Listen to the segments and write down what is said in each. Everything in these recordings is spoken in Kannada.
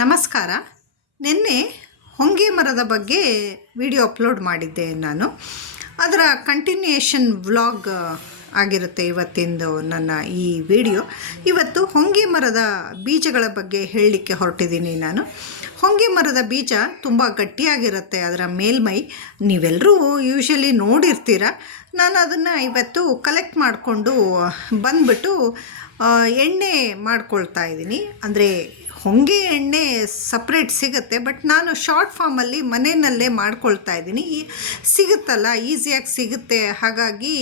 ನಮಸ್ಕಾರ. ನಿನ್ನೆ ಹೊಂಗೆ ಮರದ ಬಗ್ಗೆ ವಿಡಿಯೋ ಅಪ್ಲೋಡ್ ಮಾಡಿದ್ದೆ ನಾನು. ಅದರ ಕಂಟಿನ್ಯೂಯೇಷನ್ ವ್ಲಾಗ್ ಆಗಿರುತ್ತೆ ಇವತ್ತಿಂದು ನನ್ನ ಈ ವಿಡಿಯೋ. ಇವತ್ತು ಹೊಂಗೆ ಮರದ ಬೀಜಗಳ ಬಗ್ಗೆ ಹೇಳಲಿಕ್ಕೆ ಹೊರಟಿದ್ದೀನಿ ನಾನು. ಹೊಂಗೆ ಮರದ ಬೀಜ ತುಂಬ ಗಟ್ಟಿಯಾಗಿರುತ್ತೆ, ಅದರ ಮೇಲ್ಮೈ. ನೀವೆಲ್ಲರೂ ಯೂಶಲಿ ನೋಡಿರ್ತೀರ. ನಾನು ಅದನ್ನು ಇವತ್ತು ಕಲೆಕ್ಟ್ ಮಾಡಿಕೊಂಡು ಬಂದ್ಬಿಟ್ಟು ಎಣ್ಣೆ ಮಾಡ್ಕೊಳ್ತಾ ಇದ್ದೀನಿ. ಅಂದರೆ ಹೊಂಗೆ ಎಣ್ಣೆ ಸಪ್ರೇಟ್ ಸಿಗುತ್ತೆ ಬಟ್ ನಾನು ಶಾರ್ಟ್ ಫಾರ್ಮಲ್ಲಿ ಮನೆಯಲ್ಲೇ ಮಾಡ್ಕೊಳ್ತಾ ಇದ್ದೀನಿ. ಸಿಗುತ್ತಲ್ಲ ಈಸಿಯಾಗಿ ಸಿಗುತ್ತೆ, ಹಾಗಾಗಿ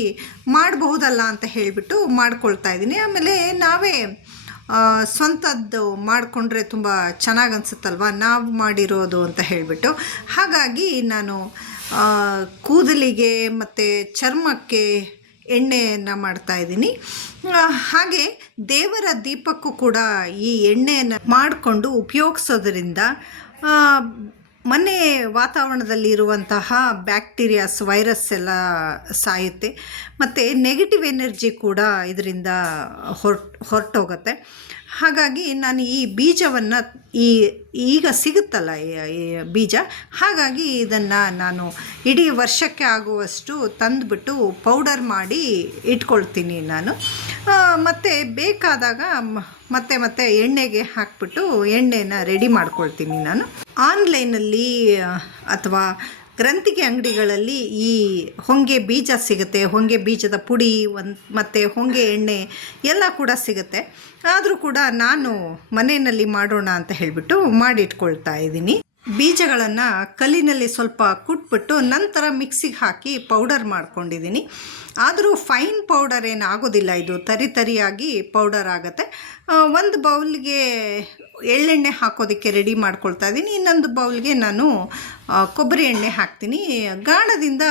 ಮಾಡಬಹುದಲ್ಲ ಅಂತ ಹೇಳಿಬಿಟ್ಟು ಮಾಡ್ಕೊಳ್ತಾ ಇದ್ದೀನಿ. ಆಮೇಲೆ ನಾವೇ ಸ್ವಂತದ್ದು ಮಾಡಿಕೊಂಡ್ರೆ ತುಂಬ ಚೆನ್ನಾಗಿ ಅನಿಸುತ್ತಲ್ವ? ನಾವು ಮಾಡಿರೋದು ಅಂತ ಹೇಳಿಬಿಟ್ಟು. ಹಾಗಾಗಿ ನಾನು ಕೂದಲಿಗೆ ಮತ್ತು ಚರ್ಮಕ್ಕೆ ಎಣ್ಣೆಯನ್ನು ಮಾಡ್ತಾ ಇದ್ದೀನಿ. ಹಾಗೆ ದೇವರ ದೀಪಕ್ಕೂ ಕೂಡ ಈ ಎಣ್ಣೆಯನ್ನು ಮಾಡಿಕೊಂಡು ಉಪಯೋಗಿಸೋದ್ರಿಂದ ಮನೆ ವಾತಾವರಣದಲ್ಲಿ ಇರುವಂತಹ ಬ್ಯಾಕ್ಟೀರಿಯಾಸ್, ವೈರಸ್ ಎಲ್ಲ ಸಾಯುತ್ತೆ. ಮತ್ತು ನೆಗೆಟಿವ್ ಎನರ್ಜಿ ಕೂಡ ಇದರಿಂದ ಹೊರಟು, ಹೊರಟೋಗುತ್ತೆ. ಹಾಗಾಗಿ ನಾನು ಈ ಬೀಜವನ್ನು ಈ, ಈಗ ಸಿಗುತ್ತಲ್ಲ ಬೀಜ, ಹಾಗಾಗಿ ಇದನ್ನು ನಾನು ಇಡೀ ವರ್ಷಕ್ಕೆ ಆಗುವಷ್ಟು ತಂದುಬಿಟ್ಟು ಪೌಡರ್ ಮಾಡಿ ಇಟ್ಕೊಳ್ತೀನಿ ನಾನು. ಮತ್ತು ಬೇಕಾದಾಗ ಮತ್ತೆ ಮತ್ತೆ ಎಣ್ಣೆಗೆ ಹಾಕ್ಬಿಟ್ಟು ಎಣ್ಣೆನ ರೆಡಿ ಮಾಡ್ಕೊಳ್ತೀನಿ ನಾನು. ಆನ್ಲೈನಲ್ಲಿ ಅಥವಾ ಗ್ರಂಥಿಗೆ ಅಂಗಡಿಗಳಲ್ಲಿ ಈ ಹೊಂಗೆ ಬೀಜ ಸಿಗುತ್ತೆ. ಹೊಂಗೆ ಬೀಜದ ಪುಡಿ, ಒಂದು, ಮತ್ತು ಹೊಂಗೆ ಎಣ್ಣೆ ಎಲ್ಲ ಕೂಡ ಸಿಗುತ್ತೆ. ಆದರೂ ಕೂಡ ನಾನು ಮನೆಯಲ್ಲಿ ಮಾಡೋಣ ಅಂತ ಹೇಳಿಬಿಟ್ಟು ಮಾಡಿಟ್ಕೊಳ್ತಾ ಇದ್ದೀನಿ. ಬೀಜಗಳನ್ನು ಕಲ್ಲಿನಲ್ಲಿ ಸ್ವಲ್ಪ ಕುಟ್ಬಿಟ್ಟು ನಂತರ ಮಿಕ್ಸಿಗೆ ಹಾಕಿ ಪೌಡರ್ ಮಾಡ್ಕೊಂಡಿದ್ದೀನಿ. ಆದರೂ ಫೈನ್ ಪೌಡರ್ ಏನು ಆಗೋದಿಲ್ಲ ಇದು. ತರಿ ತರಿಯಾಗಿ ಪೌಡರ್ ಆಗುತ್ತೆ. ಒಂದು ಬೌಲ್ಗೆ ಎಳ್ಳೆಣ್ಣೆ ಹಾಕೋದಕ್ಕೆ ರೆಡಿ ಮಾಡ್ಕೊಳ್ತಾ ಇದ್ದೀನಿ. ಇನ್ನೊಂದು ಬೌಲ್ಗೆ ನಾನು ಕೊಬ್ಬರಿ ಎಣ್ಣೆ ಹಾಕ್ತೀನಿ. ಗಾಣದಿಂದ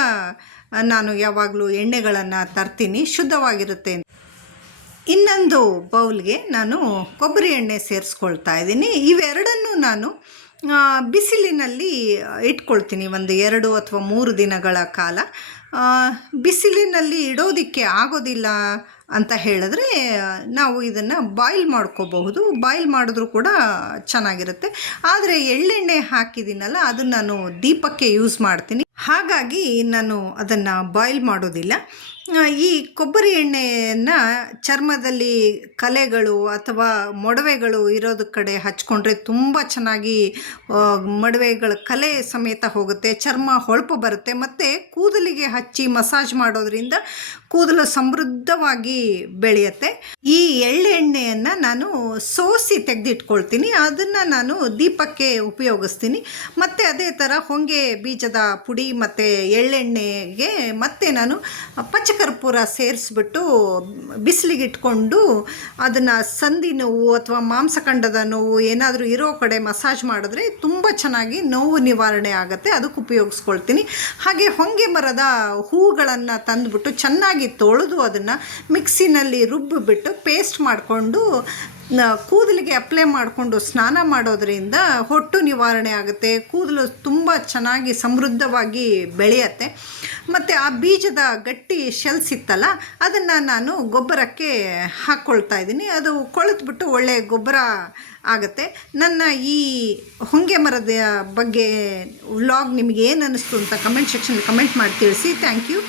ನಾನು ಯಾವಾಗಲೂ ಎಣ್ಣೆಗಳನ್ನು ತರ್ತೀನಿ. ಶುದ್ಧವಾಗಿರುತ್ತೆ ಇನ್ನೊಂದು ಬೌಲ್ಗೆ ನಾನು ಕೊಬ್ಬರಿ ಎಣ್ಣೆ ಸೇರಿಸ್ಕೊಳ್ತಾ ಇದ್ದೀನಿ. ಇವೆರಡನ್ನು ನಾನು ಬಿಸಿಲಿನಲ್ಲಿ ಇಟ್ಕೊಳ್ತೀನಿ ಒಂದು ಎರಡು ಅಥವಾ ಮೂರು ದಿನಗಳ ಕಾಲ. ಬಿಸಿಲಿನಲ್ಲಿ ಇಡೋದಕ್ಕೆ ಆಗೋದಿಲ್ಲ. ಅಂತ ಹೇಳಿದ್ರೆ, ನಾವು ಇದನ್ನು ಬಾಯ್ಲ್ ಮಾಡ್ಕೋಬಹುದು. ಬಾಯ್ಲ್ ಮಾಡಿದ್ರೂ ಕೂಡ ಚೆನ್ನಾಗಿರುತ್ತೆ. ಆದರೆ ಎಳ್ಳೆಣ್ಣೆ ಹಾಕಿದ್ದೀನಲ್ಲ, ಅದನ್ನು ನಾನು ದೀಪಕ್ಕೆ ಯೂಸ್ ಮಾಡ್ತೀನಿ. ಹಾಗಾಗಿ ನಾನು ಅದನ್ನು ಬಾಯ್ಲ್ ಮಾಡೋದಿಲ್ಲ. ಈ ಕೊಬ್ಬರಿ ಎಣ್ಣೆಯನ್ನು ಚರ್ಮದಲ್ಲಿ ಕಲೆಗಳು ಅಥವಾ ಮೊಡವೆಗಳು ಇರೋದ ಕಡೆ ಹಚ್ಕೊಂಡ್ರೆ ತುಂಬ ಚೆನ್ನಾಗಿ ಮೊಡವೆಗಳ ಕಲೆ ಸಮೇತ ಹೋಗುತ್ತೆ. ಚರ್ಮ ಹೊಳಪು ಬರುತ್ತೆ. ಮತ್ತು ಕೂದಲಿಗೆ ಹಚ್ಚಿ ಮಸಾಜ್ ಮಾಡೋದ್ರಿಂದ ಕೂದಲು ಸಮೃದ್ಧವಾಗಿ ಬೆಳೆಯುತ್ತೆ. ಈ ಎಳ್ಳೆಣ್ಣೆಯನ್ನು ನಾನು ಸೋಸಿ ತೆಗೆದಿಟ್ಕೊಳ್ತೀನಿ. ಅದನ್ನು ನಾನು ದೀಪಕ್ಕೆ ಉಪಯೋಗಿಸ್ತೀನಿ. ಮತ್ತು ಅದೇ ಥರ ಹೊಂಗೆ ಬೀಜದ ಪುಡಿ ಮತ್ತು ಎಳ್ಳೆಣ್ಣೆಗೆ ಮತ್ತೆ ನಾನು ಪಚ್ಚಕರ್ಪೂರ ಸೇರಿಸ್ಬಿಟ್ಟು ಬಿಸಿಲಿಗೆ ಇಟ್ಕೊಂಡು ಅದನ್ನು ಸಂಧಿ ನೋವು ಅಥವಾ ಮಾಂಸಖಂಡದ ನೋವು ಏನಾದರೂ ಇರೋ ಕಡೆ ಮಸಾಜ್ ಮಾಡಿದ್ರೆ ತುಂಬ ಚೆನ್ನಾಗಿ ನೋವು ನಿವಾರಣೆ ಆಗುತ್ತೆ. ಅದಕ್ಕೆ ಉಪಯೋಗಿಸ್ಕೊಳ್ತೀನಿ. ಹಾಗೆ ಹೊಂಗೆ ಮರದ ಹೂಗಳನ್ನು ತಂದುಬಿಟ್ಟು ಚೆನ್ನಾಗಿ ತೊಳೆದು ಅದನ್ನು ಮಿಕ್ಸಿನಲ್ಲಿ ರುಬ್ಬಿಬಿಟ್ಟು ಪೇಸ್ಟ್ ಮಾಡಿಕೊಂಡು ಕೂದಲಿಗೆ ಅಪ್ಲೈ ಮಾಡಿಕೊಂಡು ಸ್ನಾನ ಮಾಡೋದರಿಂದ ಹೊಟ್ಟು ನಿವಾರಣೆ ಆಗುತ್ತೆ. ಕೂದಲು ತುಂಬ ಚೆನ್ನಾಗಿ ಸಮೃದ್ಧವಾಗಿ ಬೆಳೆಯುತ್ತೆ. ಮತ್ತು ಆ ಬೀಜದ ಗಟ್ಟಿ ಶೆಲ್ಸ್ ಇತ್ತಲ್ಲ, ಅದನ್ನು ನಾನು ಗೊಬ್ಬರಕ್ಕೆ ಹಾಕ್ಕೊಳ್ತಾ ಇದ್ದೀನಿ. ಅದು ಕೊಳೆತ್ಬಿಟ್ಟು ಒಳ್ಳೆ ಗೊಬ್ಬರ ಆಗುತ್ತೆ. ನನ್ನ ಈ ಹೊಂಗೆ ಮರದ ಬಗ್ಗೆ ವ್ಲಾಗ್ ನಿಮಗೆ ಏನು ಅನ್ನಿಸ್ತು ಅಂತ ಕಮೆಂಟ್ ಸೆಕ್ಷನ್ ಕಮೆಂಟ್ ಮಾಡಿ ತಿಳಿಸಿ. Thank you.